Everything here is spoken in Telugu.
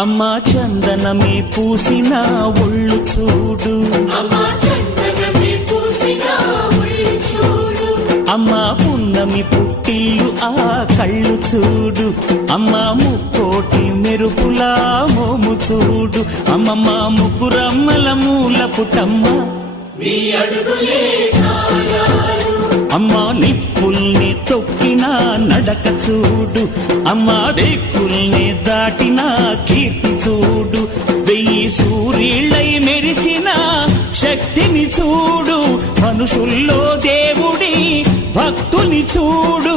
అమ్మా చందనమే పూసిన ఒళ్ళు చూడు, అమ్మా పున్నమి పుట్టిల్లు ఆ కళ్ళు చూడు, అమ్మా ముక్కోటి మెరుపులా మోము చూడు, అమ్మమ్మ ముగ్గురమ్మల మూల పుటమ్మ అమ్మా నిప్పుల్ని తొక్కిన నడక చూడు, అమ్మా దిక్కుల్ని దాటిన కీర్తి చూడు, 1000 సూర్యుళ్ళై మెరిసిన శక్తిని చూడు, మనుషుల్లో దేవుడి భక్తుని చూడు.